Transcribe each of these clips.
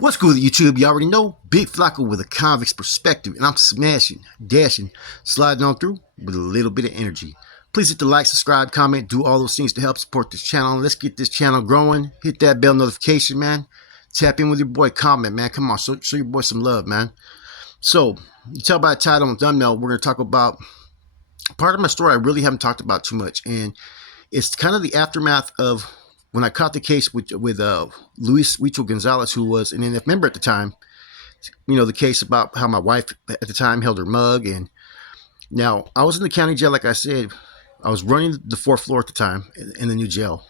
What's good, YouTube? You already know, Big Flacco with a convict's perspective, and I'm smashing, dashing, sliding on through with a little bit of energy. Please hit the like, subscribe, comment, do all those things to help support this channel. Let's get this channel growing. Hit that bell notification, man. Tap in with your boy, comment, man. Come on, show your boy some love, man. So, you tell by the title and thumbnail, we're going to talk about part of my story I really haven't talked about too much, and it's kind of the aftermath of when I caught the case with Luis Huicho Gonzalez, who was an NF member at the time. You know, the case about how my wife at the time held her mug. And now I was in the county jail, like I said. I was running the fourth floor at the time in the new jail.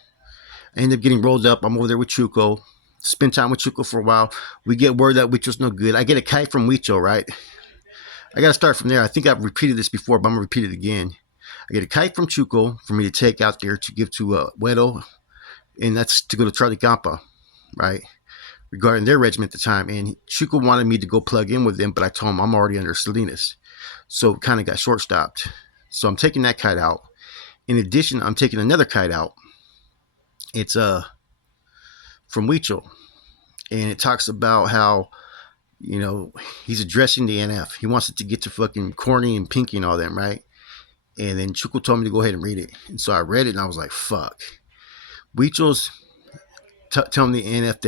I ended up getting rolled up. I'm over there with Chuco. Spend time with Chuco for a while. We get word that Huicho's no good. I get a kite from Huicho, right? I got to start from there. I think I've repeated this before, but I'm going to repeat it again. I get a kite from Chuco for me to take out there to give to Wedo, and that's to go to Charlie Campa, right, regarding their regiment at the time. And Chuco wanted me to go plug in with them, but I told him I'm already under Salinas. So it kind of got short-stopped. So I'm taking that kite out. In addition, I'm taking another kite out. It's from Huicho, and it talks about how, you know, he's addressing the NF. He wants it to get to fucking Corny and Pinky and all them, right? And then Chuco told me to go ahead and read it. And so I read it, and I was like, fuck. Huicho's telling the NF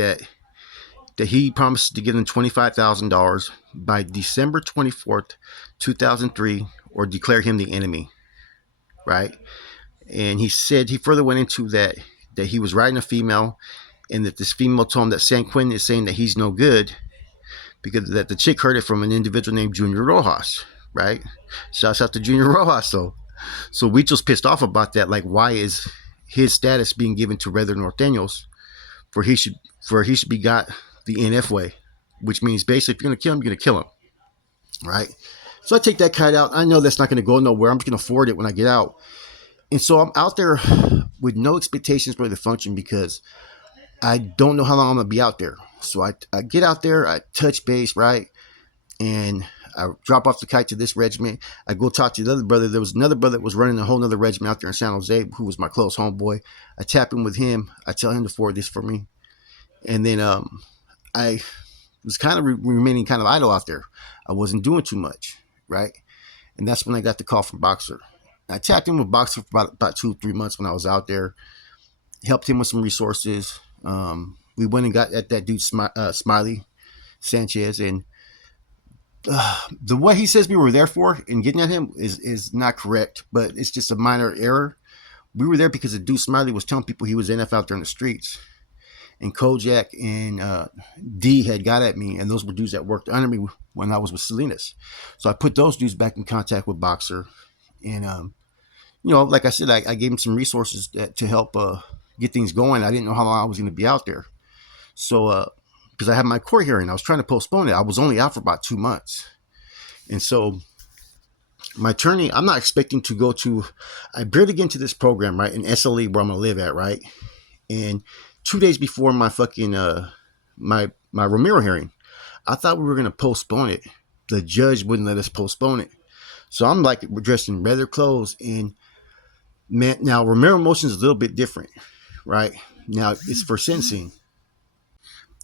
that he promised to give them $25,000 by December 24th, 2003, or declare him the enemy, right? And he said, he further went into that he was riding a female, and that this female told him that San Quentin is saying that he's no good, because that the chick heard it from an individual named Junior Rojas, right? Shouts out to Junior Rojas. So Huicho's pissed off about that. Like, why is his status being given to regular Norteños for he should be got the NF way, which means basically if you're gonna kill him, you're gonna kill him, right? So I take that kite out. I know that's not gonna go nowhere. I'm just gonna forward it when I get out. And so I'm out there with no expectations for the function, because I don't know how long I'm gonna be out there. So I get out there, I touch base, right? And I drop off the kite to this regiment. I go talk to the other brother. There was another brother that was running a whole other regiment out there in San Jose, who was my close homeboy. I tap in with him. I tell him to forward this for me. And then I was kind of remaining kind of idle out there. I wasn't doing too much, right? And that's when I got the call from Boxer. I tapped in with Boxer for about 2 or 3 months when I was out there. Helped him with some resources. We went and got at that dude Smiley Sanchez, and the what he says we were there for and getting at him is not correct, but it's just a minor error. We were there because the dude Smiley was telling people he was NF out there in the streets, and Kojak and D had got at me, and those were dudes that worked under me when I was with Salinas. So I put those dudes back in contact with Boxer, and you know, like I said, I gave him some resources to help get things going. I didn't know how long I was going to be out there, so because I had my court hearing, I was trying to postpone it. I was only out for about 2 months. And so my attorney, I'm not expecting to go to, I barely get into this program, right, in SLE where I'm going to live at, right? And 2 days before my fucking, my Romero hearing, I thought we were going to postpone it. The judge wouldn't let us postpone it. So I'm like dressed in leather clothes. And man, now Romero motion is a little bit different, right? Now it's for sentencing.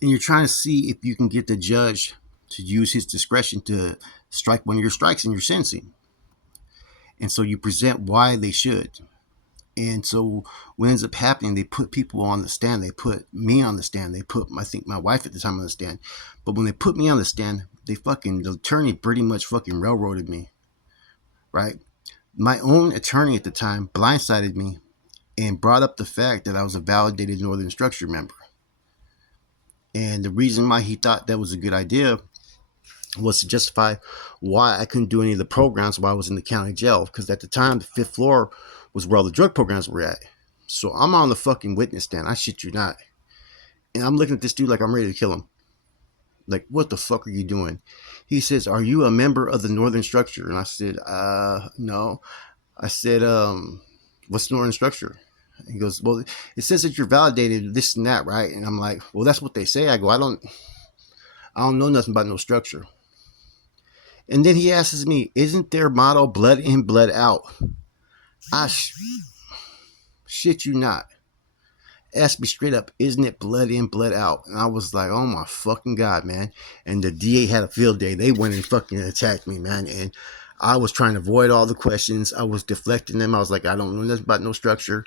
And you're trying to see if you can get the judge to use his discretion to strike one of your strikes in your sentencing. And so you present why they should. And so what ends up happening, they put people on the stand. They put me on the stand. They put, I think, my wife at the time on the stand. But when they put me on the stand, the attorney pretty much fucking railroaded me, right? My own attorney at the time blindsided me and brought up the fact that I was a validated Northern Structure member. And the reason why he thought that was a good idea was to justify why I couldn't do any of the programs while I was in the county jail. Because at the time, the 5th floor was where all the drug programs were at. So I'm on the fucking witness stand. I shit you not. And I'm looking at this dude like I'm ready to kill him. Like, what the fuck are you doing? He says, are you a member of the Northern Structure? And I said, no. I said, what's the Northern Structure? He goes, well, it says that you're validated, this and that, right? And I'm like, well, that's what they say. I go, I don't know nothing about no structure. And then he asks me, isn't their motto blood in, blood out? I shit you not. asked me straight up, isn't it blood in, blood out? And I was like, oh my fucking God, man. And the DA had a field day. They went and fucking attacked me, man. And I was trying to avoid all the questions. I was deflecting them. I was like, I don't know nothing about no structure.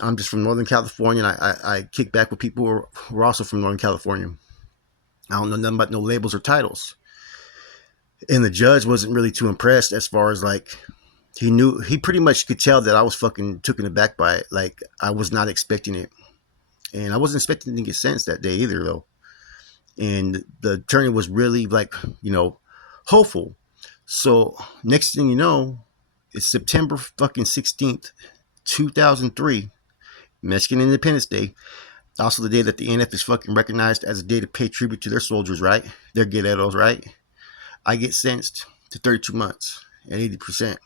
I'm just from Northern California, and I kick back with people who are also from Northern California. I don't know nothing about no labels or titles. And the judge wasn't really too impressed as far as like, he pretty much could tell that I was fucking taken aback by it. Like, I was not expecting it. And I wasn't expecting to get sentenced that day either, though. And the attorney was really like, hopeful. So next thing you know, it's September fucking 16th, 2003, Mexican Independence Day. Also the day that the NF is fucking recognized as a day to pay tribute to their soldiers, right? Their guerreros, right? I get sentenced to 32 months at 80%.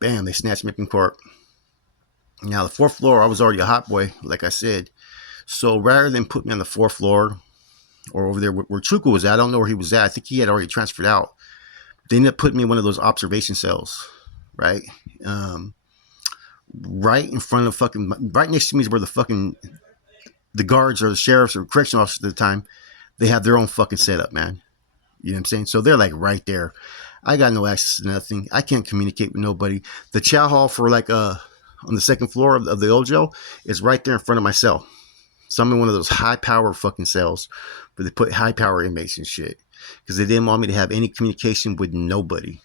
Bam, they snatched me up in court. Now, the fourth floor, I was already a hot boy, like I said. So rather than put me on the fourth floor or over there where Chuco was at, I don't know where he was at. I think he had already transferred out. They ended up putting me in one of those observation cells, right? Right in front of right next to me is where the guards or the sheriffs or correctional officers at the time, they have their own fucking setup, man. You know what I'm saying? So they're like right there. I got no access to nothing. I can't communicate with nobody. The chow hall for on the second floor of the old jail is right there in front of my cell. So I'm in one of those high power fucking cells where they put high power inmates and shit. Because they didn't want me to have any communication with nobody.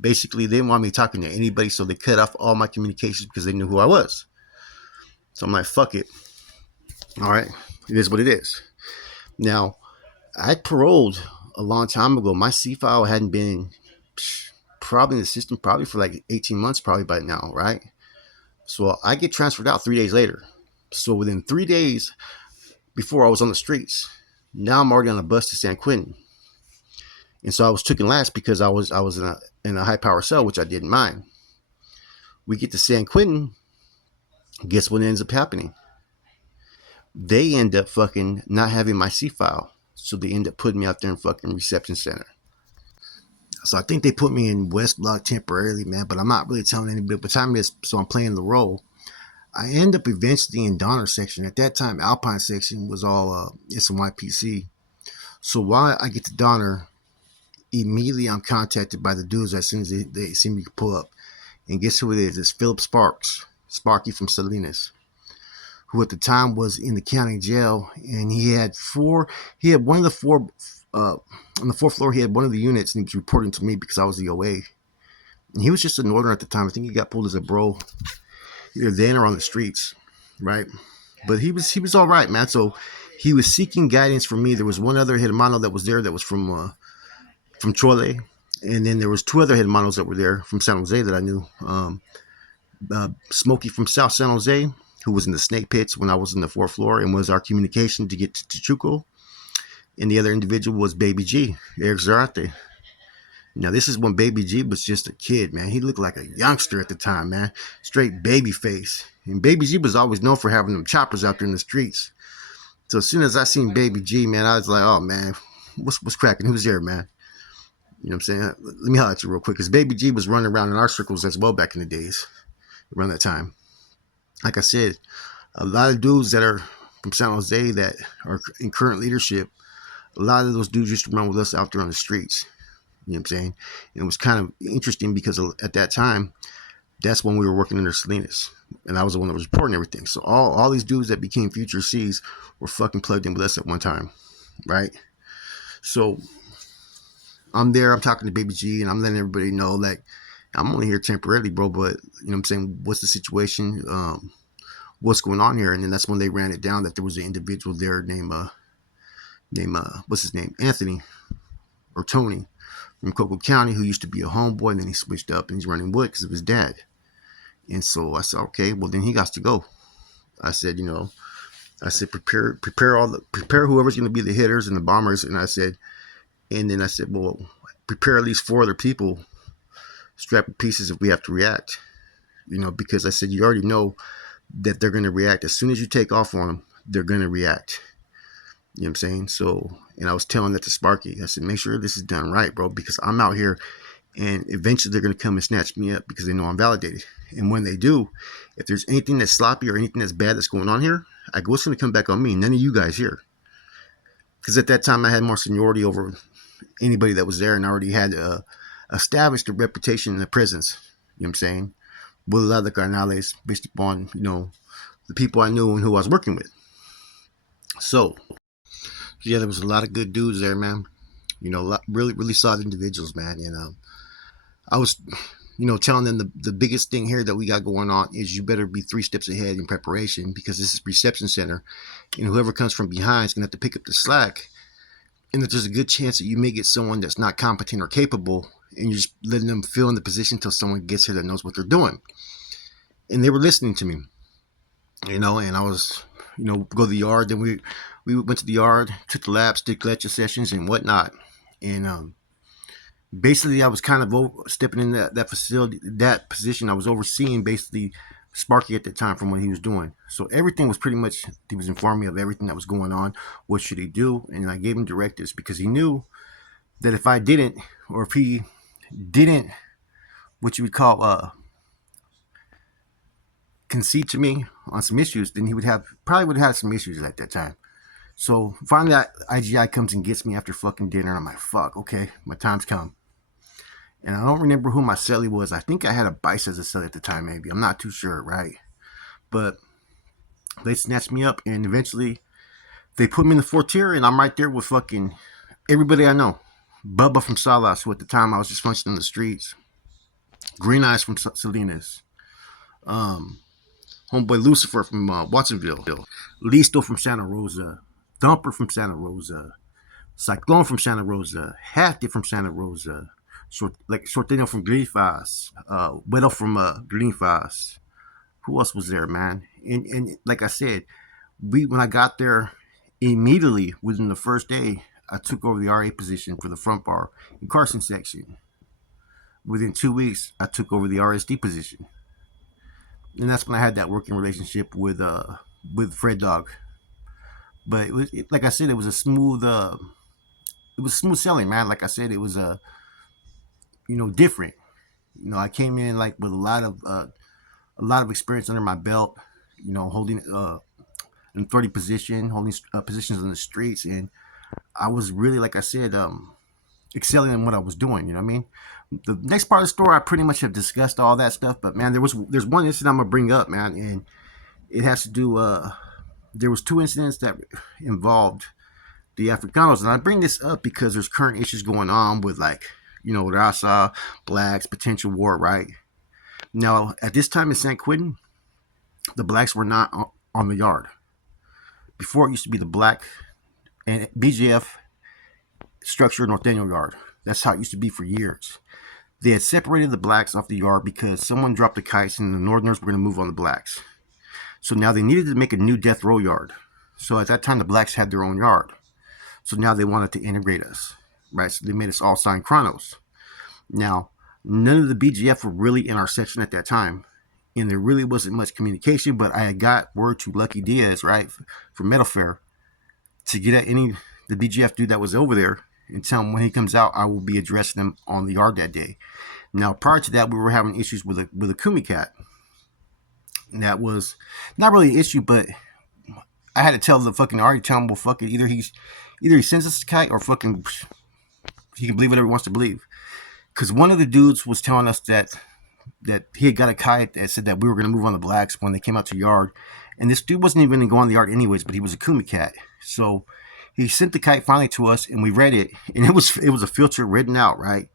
Basically, they didn't want me talking to anybody, so they cut off all my communications because they knew who I was. So I'm like, fuck it. All right, it is what it is. Now, I paroled a long time ago. My C file hadn't been probably in the system probably for like 18 months probably by now, right? So I get transferred out 3 days later. So within 3 days before I was on the streets, now I'm already on a bus to San Quentin. And so I was taken last because I was in a high power cell, which I didn't mind. We get to San Quentin. Guess what ends up happening? They end up fucking not having my C file. So they end up putting me out there in fucking reception center. So I think they put me in West Block temporarily, man, but I'm not really telling anybody. But the time is, so I'm playing the role. I end up eventually in Donner section. At that time, Alpine section was all SNYPC. So while I get to Donner, immediately I'm contacted by the dudes as soon as they see me pull up. And guess who it is? It's Philip Sparky from Salinas, who at the time was in the county jail. And he had one of the four, on the fourth floor, he had one of the units, and he was reporting to me because I was the OA. And he was just a northern at the time. I think he got pulled as a bro, either then or on the streets, right? But he was all right, man. So he was seeking guidance from me. There was one other hermano that was there that was from Chole, and then there was two other hermanos that were there from San Jose that I knew. Smokey from South San Jose, who was in the snake pits when I was in the fourth floor and was our communication to get to Chuco. And the other individual was Baby G, Eric Zarate. Now, this is when Baby G was just a kid, man. He looked like a youngster at the time, man. Straight baby face. And Baby G was always known for having them choppers out there in the streets. So as soon as I seen Baby G, man, I was like, oh, man, what's cracking? Who's there, man? You know what I'm saying? Let me holler at you real quick, because Baby G was running around in our circles as well back in the days, around that time. Like I said, a lot of dudes that are from San Jose that are in current leadership, a lot of those dudes used to run with us out there on the streets. You know what I'm saying? And it was kind of interesting because at that time, that's when we were working under Salinas. And I was the one that was reporting everything. So all these dudes that became future C's were fucking plugged in with us at one time. Right? So I'm there, I'm talking to Baby G, and I'm letting everybody know, like, I'm only here temporarily, bro, but, you know what I'm saying, what's the situation? What's going on here? And then that's when they ran it down that there was an individual there named what's his name? Anthony or Tony from Cocoa County, who used to be a homeboy, and then he switched up and he's running wood because of his dad. And so I said, okay, well then he got to go. I said, prepare whoever's going to be the hitters and the bombers. And then I said, well, prepare at least 4 other people, strap with pieces if we have to react, because I said, you already know that they're going to react. As soon as you take off on them, they're going to react. You know what I'm saying? So, and I was telling that to Sparky. I said, make sure this is done right, bro, because I'm out here And eventually they're going to come and snatch me up because they know I'm validated. And when they do, if there's anything that's sloppy or anything that's bad that's going on here, I go, it's going to come back on me, none of you guys here. Because at that time I had more seniority over anybody that was there, and I already had established a reputation in the presence. You know what I'm saying? With a lot of the carnales based upon, the people I knew and who I was working with. So, yeah, there was a lot of good dudes there, man. Really, really solid individuals, man. I was, telling them the biggest thing here that we got going on is you better be 3 steps ahead in preparation, because this is reception center, and whoever comes from behind is gonna have to pick up the slack, and that there's a good chance that you may get someone that's not competent or capable, and you're just letting them fill in the position until someone gets here that knows what they're doing. And they were listening to me, and I was, go to the yard. Then we went to the yard, took the laps, did lecture sessions and whatnot, and basically I was kind of stepping in that facility, that position. I was overseeing basically Sparky at the time from what he was doing. So everything was pretty much, he was informing me of everything that was going on. What should he do? And I gave him directives, because he knew that if I didn't, or if he didn't, what you would call concede to me on some issues, then he probably would have had some issues at that time. So finally that IGI comes and gets me after fucking dinner, and I'm like, fuck, okay, my time's come. And I don't remember who my celly was. I think I had a Bice as a celly at the time, maybe. I'm not too sure, right? But they snatched me up, and eventually they put me in the 4th tier, and I'm right there with fucking everybody I know. Bubba from Salas, who at the time I was just functioning in the streets. Green Eyes from Salinas. Homeboy Lucifer from Watsonville. Listo from Santa Rosa. Thumper from Santa Rosa. Cyclone from Santa Rosa. Hattie from Santa Rosa. Sorteno from Greenfast. Weddle from Greenfast. Who else was there, man? And like I said, when I got there, immediately within the first day, I took over the RA position for the front bar in Carson section. Within 2 weeks, I took over the RSD position, and that's when I had that working relationship with Fred Dog. But like I said, it was smooth selling, man. Like I said, it was different. I came in like with a lot of experience under my belt. Holding an authority position, holding positions on the streets, and I was really, like I said, excelling in what I was doing. You know what I mean? The next part of the story, I pretty much have discussed all that stuff. But man, there's one incident I'm gonna bring up, man, and it has to do. There was 2 incidents that involved the Africanos, and I bring this up because there's current issues going on with, like, Raza, blacks, potential war, right? Now, at this time in San Quentin, the blacks were not on the yard. Before, it used to be the black and BGF structure Norteño yard. That's how it used to be for years. They had separated the blacks off the yard because someone dropped the kites and the Northerners were going to move on the blacks. So now they needed to make a new death row yard. So at that time, the blacks had their own yard. So now they wanted to integrate us, right? So they made us all sign chronos. Now, none of the BGF were really in our section at that time, and there really wasn't much communication, but I had got word to Lucky Diaz, right, from Metal Fair, to get at the BGF dude that was over there and tell him when he comes out, I will be addressing them on the yard that day. Now, prior to that, we were having issues with a Kumi cat. And that was not really an issue, but I had to tell the fucking Artie, tell him, well, fuck it, either he sends us a kite, or fucking he can believe whatever he wants to believe. Because one of the dudes was telling us that he had got a kite that said that we were going to move on the blacks when they came out to yard. And this dude wasn't even going to go on the yard anyways, but he was a Kumi cat. So he sent the kite finally to us, and we read it, and it was a filter written out, right?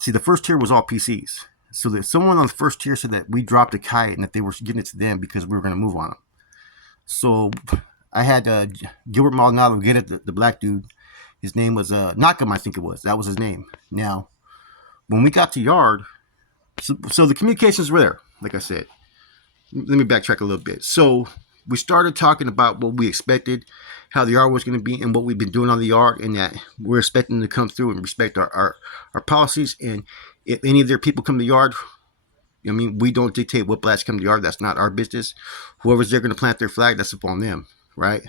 See, the first tier was all PCs. So that someone on the first tier said that we dropped a kite and that they were getting it to them because we were going to move on them. So I had Gilbert Maldonado get at the black dude. His name was Nakam, I think it was. That was his name. Now, when we got to yard, so the communications were there, like I said. Let me backtrack a little bit. So we started talking about what we expected, how the yard was going to be, and what we've been doing on the yard, and that we're expecting to come through and respect our policies. And if any of their people come to the yard, we don't dictate what blacks come to the yard. That's not our business. Whoever's there going to plant their flag, that's upon them, right?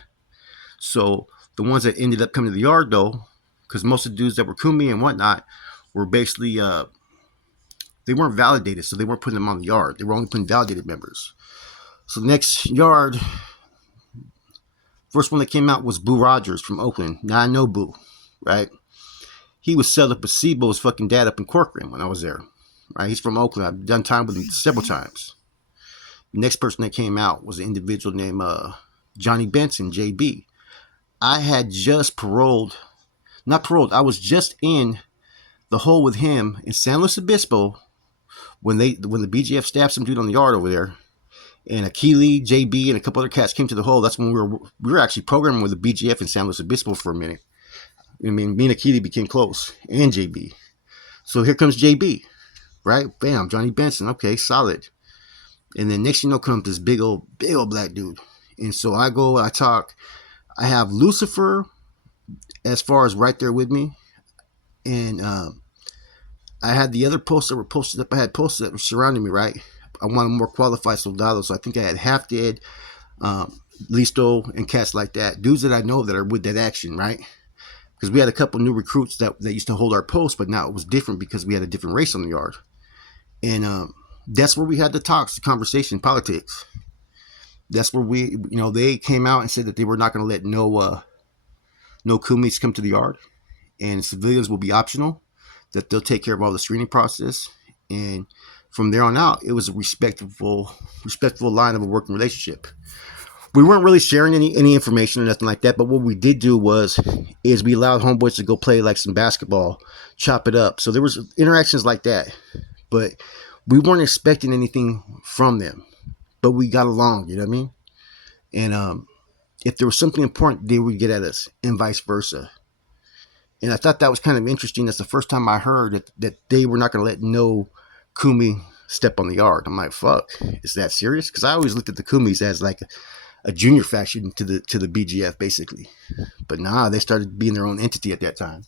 So the ones that ended up coming to the yard, though, because most of the dudes that were Kumi and whatnot were basically they weren't validated, so they weren't putting them on the yard. They were only putting validated members. So the next yard, first one that came out was Boo Rogers from Oakland. Now I know Boo, right? He was set up with Sebo's fucking dad up in Corcoran when I was there. Right? He's from Oakland. I've done time with him several times. The next person that came out was an individual named Johnny Benson, JB. I had just not paroled, I was just in the hole with him in San Luis Obispo when the BGF stabbed some dude on the yard over there. And Akili, JB, and a couple other cats came to the hole. That's when we were actually programming with the BGF in San Luis Obispo for a minute. I mean, me and Akili became close, and JB. So here comes JB, right? Bam, Johnny Benson. Okay, solid. And then next you know comes this big old black dude. And so I talk. I have Lucifer as far as right there with me. And I had the other posts that were posted up. I had posts that were surrounding me, right? I wanted more qualified soldados. So I think I had Half Dead, Listo, and cats like that. Dudes that I know that are with that action, right? Because we had a couple new recruits that used to hold our post, but now it was different because we had a different race on the yard. And that's where we had the talks, the conversation, politics. That's where they came out and said that they were not going to let no kumis come to the yard, and civilians will be optional, that they'll take care of all the screening process. And from there on out, it was a respectful line of a working relationship. We weren't really sharing any information or nothing like that, but what we did do is we allowed homeboys to go play like some basketball, chop it up. So there was interactions like that, but we weren't expecting anything from them, but we got along, you know what I mean? And if there was something important, they would get at us, and vice versa. And I thought that was kind of interesting. That's the first time I heard that they were not going to let no Kumi step on the yard. I'm like, fuck, is that serious? Because I always looked at the Kumis as like a junior faction to the BGF, basically. But nah, they started being their own entity at that time.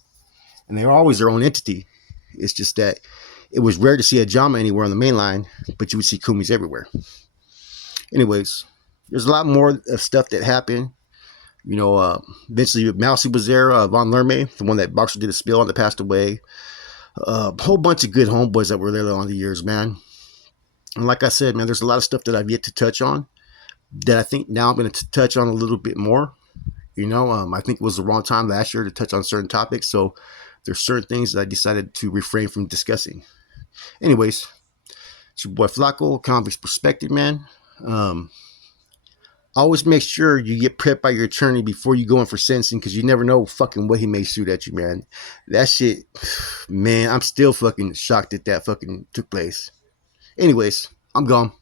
And they were always their own entity. It's just that it was rare to see a Jama anywhere on the main line, but you would see Kumis everywhere. Anyways, there's a lot more of stuff that happened. Eventually Mousy was there, Von Lerme, the one that Boxer did a spill on that passed away. A whole bunch of good homeboys that were there on the years, man. And like I said, man, there's a lot of stuff that I've yet to touch on that I think now I'm going to touch on a little bit more. I think it was the wrong time last year to touch on certain topics. So there's certain things that I decided to refrain from discussing. Anyways, it's your boy Flacco, Convict's Perspective, man. Always make sure you get prepped by your attorney before you go in for sentencing, because you never know fucking what he may shoot at you, man. That shit, man, I'm still fucking shocked that fucking took place. Anyways, I'm gone.